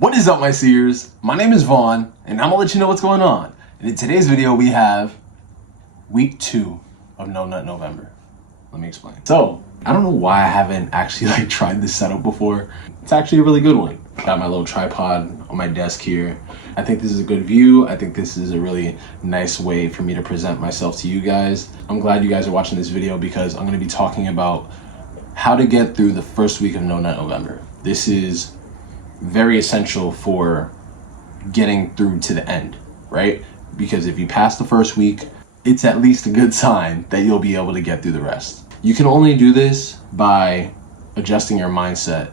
What is up, my seers? My name is Vaughn, and I'm gonna let you know what's going on. And in today's video, we have week 2 of No Nut November. Let me explain. So, I don't know why I haven't actually tried this setup before. It's actually a really good one. I got my little tripod on my desk here. I think this is a good view. I think this is a really nice way for me to present myself to you guys. I'm glad you guys are watching this video because I'm gonna be talking about how to get through the first week of No Nut November. This is very essential for getting through to the end, right? Because if you pass the first week, it's at least a good sign that you'll be able to get through the rest. You can only do this by adjusting your mindset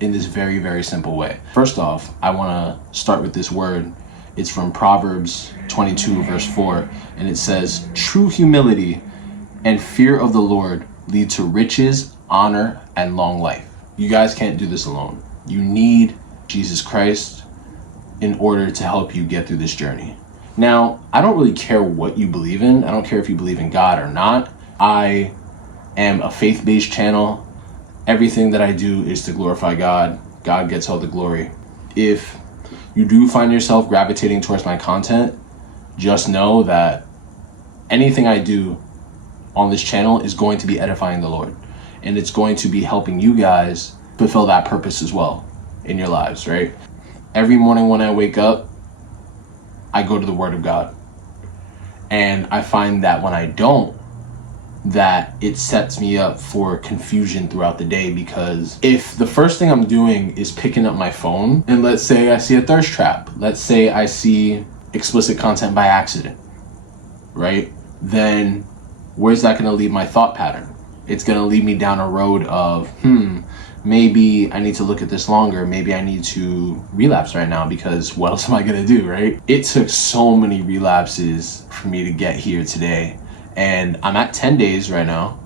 in this very, very simple way. First off, I want to start with this word. It's from Proverbs 22 verse 4, and it says, "True humility and fear of the Lord lead to riches, honor, and long life." You guys can't do this alone. You need Jesus Christ in order to help you get through this journey. Now, I don't really care what you believe in. I don't care if you believe in God or not. I am a faith-based channel. Everything that I do is to glorify God. God gets all the glory. If you do find yourself gravitating towards my content, just know that anything I do on this channel is going to be edifying the Lord. And it's going to be helping you guys fulfill that purpose as well in your lives, right? Every morning when I wake up, I go to the Word of God. And I find that when I don't, that it sets me up for confusion throughout the day, because if the first thing I'm doing is picking up my phone, and let's say I see a thirst trap, let's say I see explicit content by accident, right? Then where's that gonna lead my thought pattern? It's gonna lead me down a road of, maybe I need to look at this longer. Maybe I need to relapse right now because what else am I gonna do, right? It took so many relapses for me to get here today. And I'm at 10 days right now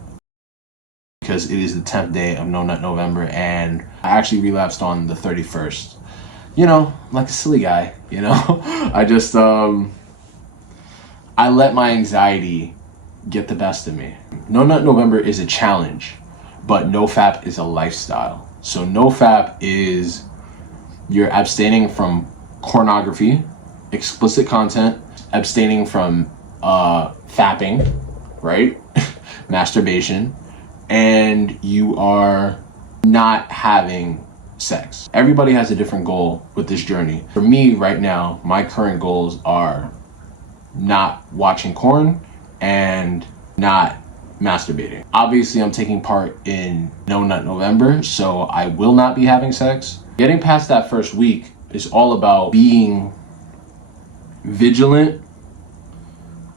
because it is the 10th day of No Nut November, and I actually relapsed on the 31st. You know, like a silly guy, you know? I just, I let my anxiety get the best of me. No Nut November is a challenge, but NoFap is a lifestyle. So NoFap is you're abstaining from pornography, explicit content, abstaining from fapping, right? Masturbation, and you are not having sex. Everybody has a different goal with this journey. For me right now, my current goals are not watching porn and not masturbating. Obviously, I'm taking part in No Nut November, so I will not be having sex. Getting past that first week is all about being vigilant,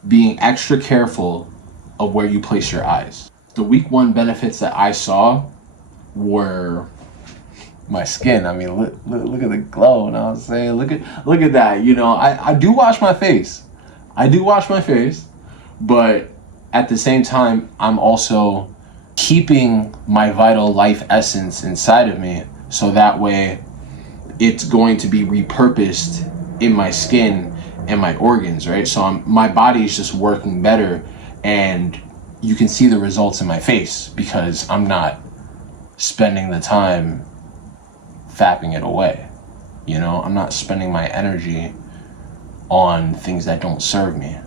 being extra careful of where you place your eyes. The week 1 benefits that I saw were my skin. I mean, look at the glow, you know what I'm saying? Look at that. You know, I do wash my face. But at the same time, I'm also keeping my vital life essence inside of me, so that way it's going to be repurposed in my skin and my organs, right? So my body is just working better, and you can see the results in my face because I'm not spending the time fapping it away. You know, I'm not spending my energy on things that don't serve me.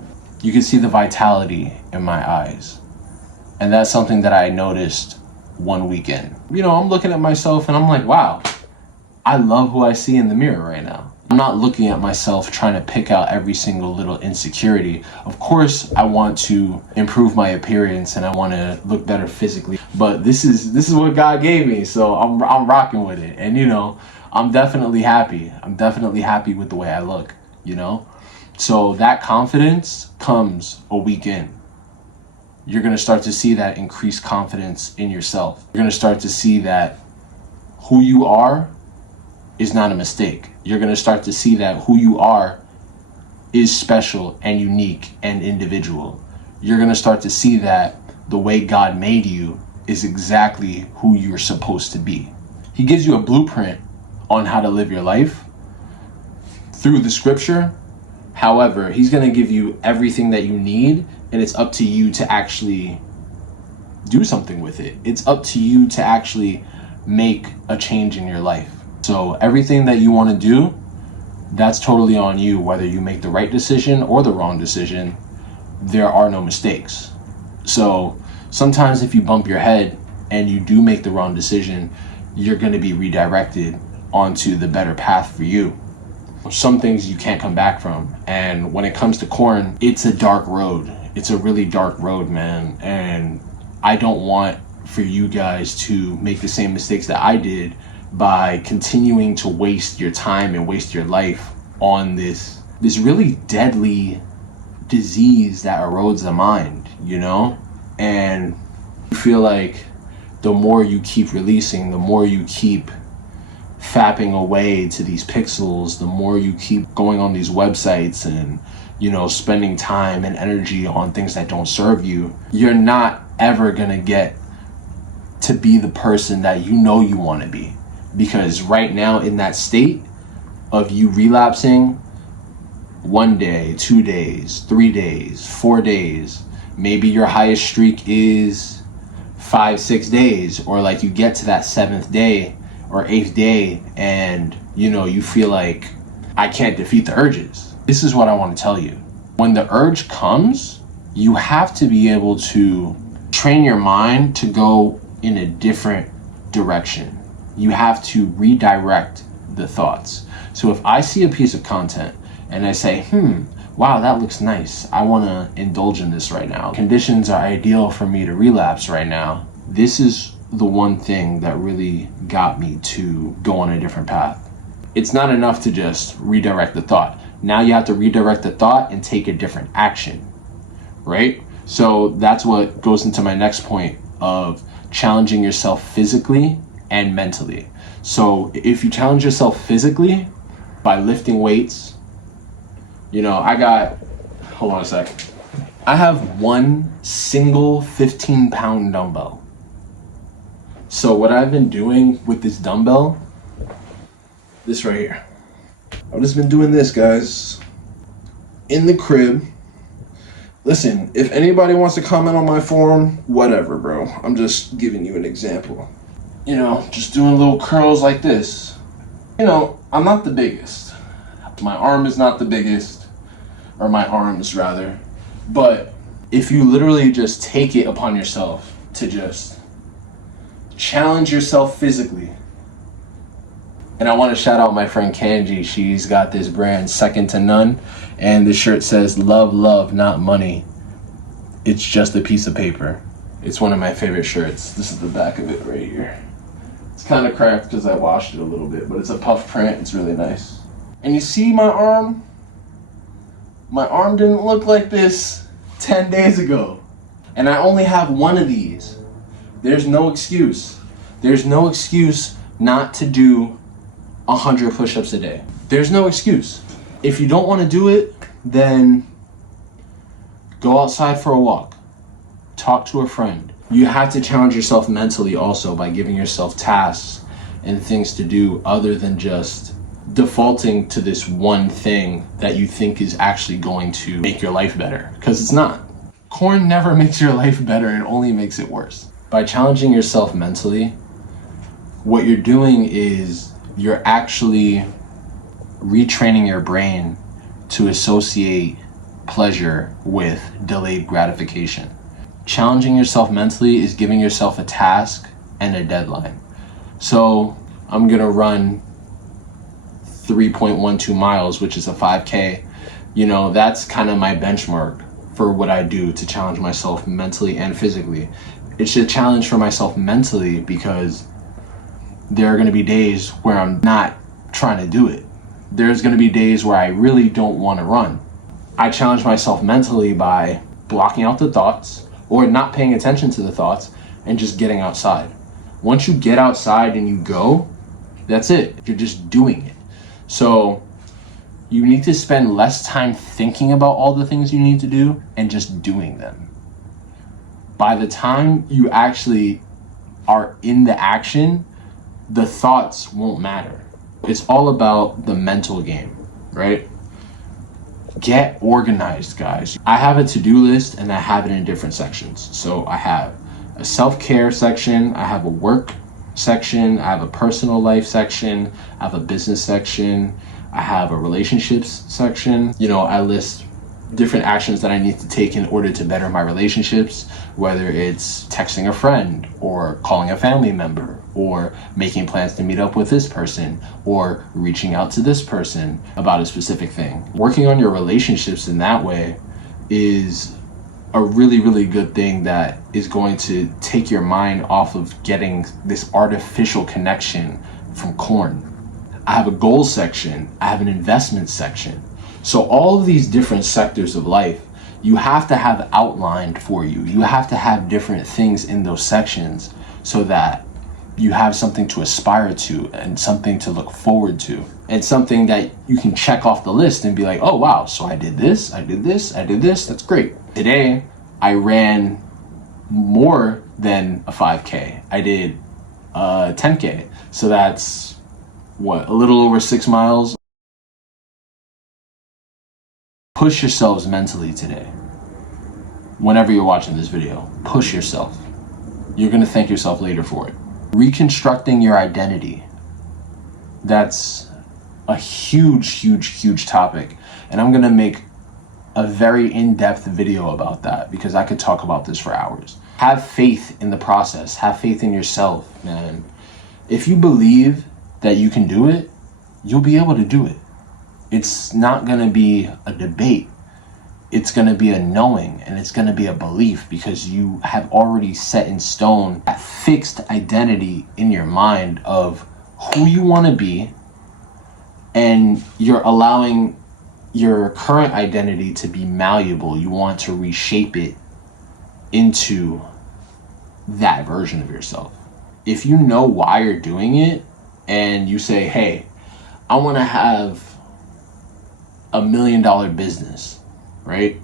You can see the vitality in my eyes. And that's something that I noticed one weekend. You know, I'm looking at myself and I'm like, wow, I love who I see in the mirror right now. I'm not looking at myself trying to pick out every single little insecurity. Of course, I want to improve my appearance and I want to look better physically, but this is what God gave me, so I'm rocking with it. And you know, I'm definitely happy. I'm definitely happy with the way I look, you know? So that confidence comes a week in. You're gonna start to see that increased confidence in yourself. You're gonna start to see that who you are is not a mistake. You're gonna start to see that who you are is special and unique and individual. You're gonna start to see that the way God made you is exactly who you're supposed to be. He gives you a blueprint on how to live your life through the scripture. However, he's going to give you everything that you need, and it's up to you to actually do something with it. It's up to you to actually make a change in your life. So everything that you want to do, that's totally on you. Whether you make the right decision or the wrong decision, there are no mistakes. So sometimes if you bump your head and you do make the wrong decision, you're going to be redirected onto the better path for you. Some things you can't come back from. And when it comes to corn, it's a dark road. It's a really dark road, man. And I don't want for you guys to make the same mistakes that I did by continuing to waste your time and waste your life on this really deadly disease that erodes the mind, you know? And you feel like the more you keep releasing, the more you keep fapping away to these pixels, the more you keep going on these websites and, you know, spending time and energy on things that don't serve you, you're not ever gonna get to be the person that you know you want to be. Because right now in that state of you relapsing, 1 day, 2 days, 3 days, 4 days, maybe your highest streak is 5-6 days, or like you get to that 7th day or 8th day and, you know, you feel like I can't defeat the urges. This is what I want to tell you. When the urge comes, you have to be able to train your mind to go in a different direction. You have to redirect the thoughts. So if I see a piece of content and I say, wow, that looks nice, I want to indulge in this right now. Conditions are ideal for me to relapse right now. This is the one thing that really got me to go on a different path. It's not enough to just redirect the thought. Now you have to redirect the thought and take a different action, right? So that's what goes into my next point of challenging yourself physically and mentally. So if you challenge yourself physically by lifting weights, you know, hold on a sec. I have one single 15-pound dumbbell. So what I've been doing with this dumbbell, this right here, I've just been doing this, guys, in the crib. Listen, if anybody wants to comment on my form, whatever, bro. I'm just giving you an example. You know, just doing little curls like this. You know, I'm not the biggest. My arm is not the biggest, or my arms rather. But if you literally just take it upon yourself to just challenge yourself physically. And I want to shout out my friend Kanji. She's got this brand, Second to None. And the shirt says, love, love, not money. It's just a piece of paper. It's one of my favorite shirts. This is the back of it right here. It's kind of cracked because I washed it a little bit, but it's a puff print. It's really nice. And you see my arm? My arm didn't look like this 10 days ago. And I only have one of these. There's no excuse. There's no excuse not to do 100 push-ups a day. There's no excuse. If you don't want to do it, then go outside for a walk. Talk to a friend. You have to challenge yourself mentally also by giving yourself tasks and things to do other than just defaulting to this one thing that you think is actually going to make your life better, because it's not. Corn never makes your life better, it only makes it worse. By challenging yourself mentally, what you're doing is you're actually retraining your brain to associate pleasure with delayed gratification. Challenging yourself mentally is giving yourself a task and a deadline. So I'm gonna run 3.12 miles, which is a 5K. You know, that's kind of my benchmark for what I do to challenge myself mentally and physically. It's a challenge for myself mentally because there are gonna be days where I'm not trying to do it. There's gonna be days where I really don't wanna run. I challenge myself mentally by blocking out the thoughts or not paying attention to the thoughts and just getting outside. Once you get outside and you go, that's it. You're just doing it. So you need to spend less time thinking about all the things you need to do and just doing them. By the time you actually are in the action, the thoughts won't matter. It's all about the mental game, right? Get organized, guys. I have a to-do list and I have it in different sections. So I have a self-care section, I have a work section, I have a personal life section, I have a business section, I have a relationships section. You know, I list different actions that I need to take in order to better my relationships, whether it's texting a friend or calling a family member or making plans to meet up with this person or reaching out to this person about a specific thing. Working on your relationships in that way is a really, really good thing that is going to take your mind off of getting this artificial connection from corn. I have a goals section, I have an investment section. So all of these different sectors of life, you have to have outlined for you. You have to have different things in those sections so that you have something to aspire to and something to look forward to and something that you can check off the list and be like, oh wow, so I did this, I did this, I did this, that's great. Today, I ran more than a 5K. I did 10K. So that's what, a little over 6 miles. Push yourselves mentally today. Whenever you're watching this video, push yourself. You're gonna thank yourself later for it. Reconstructing your identity. That's a huge, huge, huge topic. And I'm gonna make a very in-depth video about that because I could talk about this for hours. Have faith in the process. Have faith in yourself, man. If you believe that you can do it, you'll be able to do it. It's not gonna be a debate. It's gonna be a knowing and it's gonna be a belief because you have already set in stone a fixed identity in your mind of who you wanna be, and you're allowing your current identity to be malleable. You want to reshape it into that version of yourself. If you know why you're doing it and you say, hey, I want to have $1 million business, right?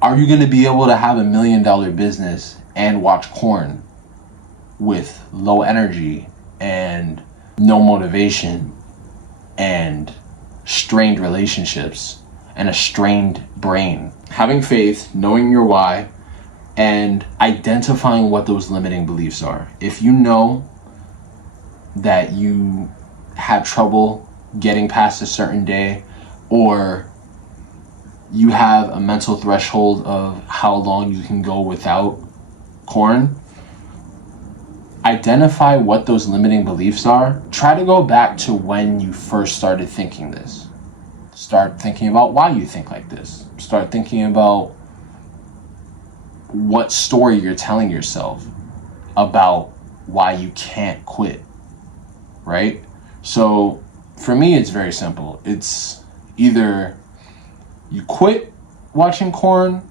Are you going to be able to have $1 million business and watch corn with low energy and no motivation and strained relationships and a strained brain? Having faith, knowing your why, and identifying what those limiting beliefs are. If you know that you have trouble getting past a certain day, or you have a mental threshold of how long you can go without corn, identify what those limiting beliefs are. Try to go back to when you first started thinking this. Start thinking about why you think like this. Start thinking about what story you're telling yourself about why you can't quit, right? So for me, it's very simple. It's either you quit watching corn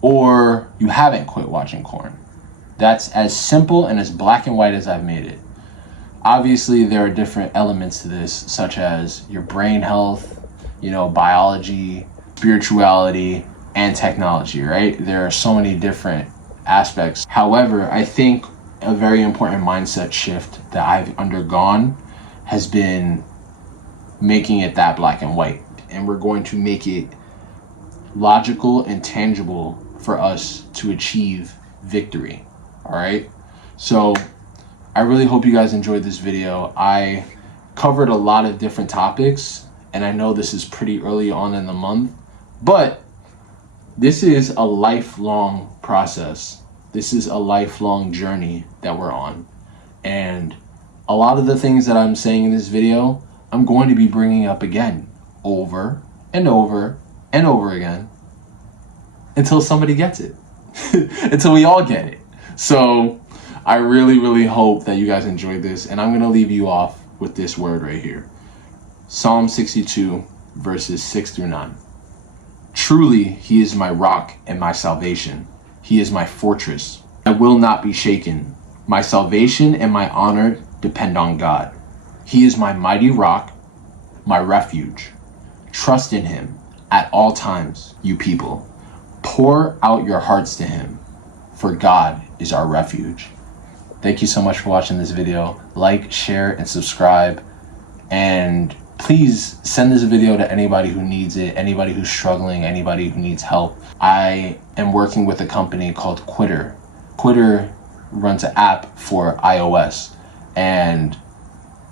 or you haven't quit watching corn. That's as simple and as black and white as I've made it. Obviously, there are different elements to this, such as your brain health, biology, spirituality, and technology, right? There are so many different aspects. However, I think a very important mindset shift that I've undergone has been making it that black and white. And we're going to make it logical and tangible for us to achieve victory. All right. So I really hope you guys enjoyed this video. I covered a lot of different topics, and I know this is pretty early on in the month, but this is a lifelong process. This is a lifelong journey that we're on. And a lot of the things that I'm saying in this video, I'm going to be bringing up again, over and over and over again, until somebody gets it, until we all get it. So I really, really hope that you guys enjoyed this, and I'm going to leave you off with this word right here. Psalm 62, verses 6-9. Truly, he is my rock and my salvation. He is my fortress. I will not be shaken. My salvation and my honor depend on God. He is my mighty rock, my refuge. Trust in him at all times, you people. Pour out your hearts to him, for God is our refuge. Thank you so much for watching this video. Like, share, and subscribe. And please send this video to anybody who needs it, anybody who's struggling, anybody who needs help. I am working with a company called Quitter. Quitter runs an app for iOS, and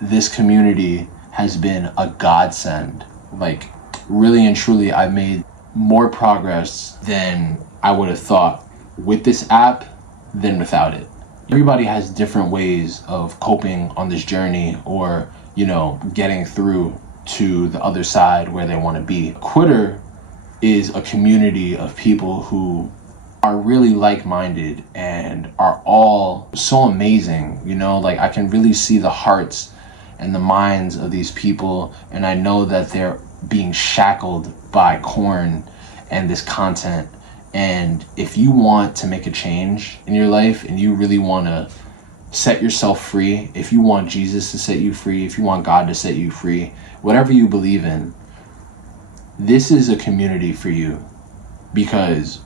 this community has been a godsend. Like, really and truly, I've made more progress than I would have thought with this app than without it. Everybody has different ways of coping on this journey, or, getting through to the other side where they want to be. Quitter is a community of people who are really like-minded and are all so amazing. Like, I can really see the hearts and the minds of these people, and I know that they're being shackled by corn and this content. And if you want to make a change in your life, and you really want to set yourself free, if you want Jesus to set you free, if you want God to set you free, whatever you believe in, this is a community for you. Because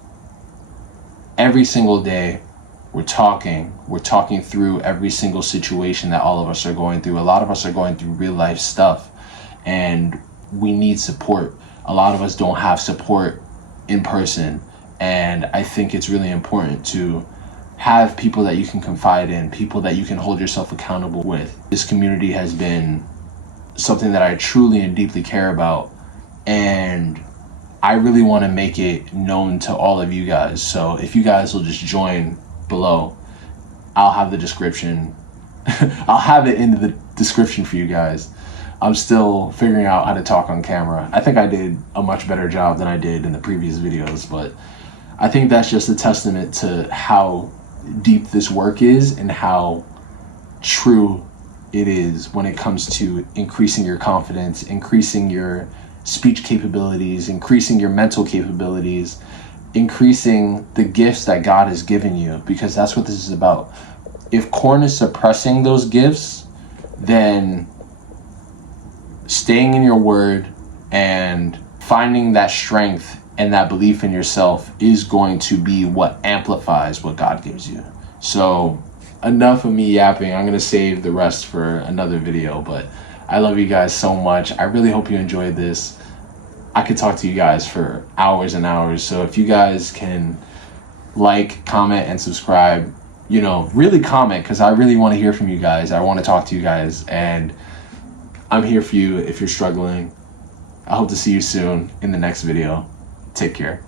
every single day we're talking through every single situation that all of us are going through. A lot of us are going through real life stuff, and we need support. A lot of us don't have support in person, and I think it's really important to have people that you can confide in, people that you can hold yourself accountable with. This community has been something that I truly and deeply care about, and I really want to make it known to all of you guys. So if you guys will just join below, I'll have the description. I'll have it in the description for you guys. I'm still figuring out how to talk on camera. I think I did a much better job than I did in the previous videos, but I think that's just a testament to how deep this work is and how true it is when it comes to increasing your confidence, increasing your speech capabilities, increasing your mental capabilities, increasing the gifts that God has given you, because that's what this is about. If corn is suppressing those gifts, then staying in your word and finding that strength and that belief in yourself is going to be what amplifies what God gives you. So enough of me yapping. I'm going to save the rest for another video, but I love you guys so much. I really hope you enjoyed this. I could talk to you guys for hours and hours. So if you guys can like, comment, and subscribe, really comment, because I really want to hear from you guys. I want to talk to you guys, and I'm here for you if you're struggling. I hope to see you soon in the next video. Take care.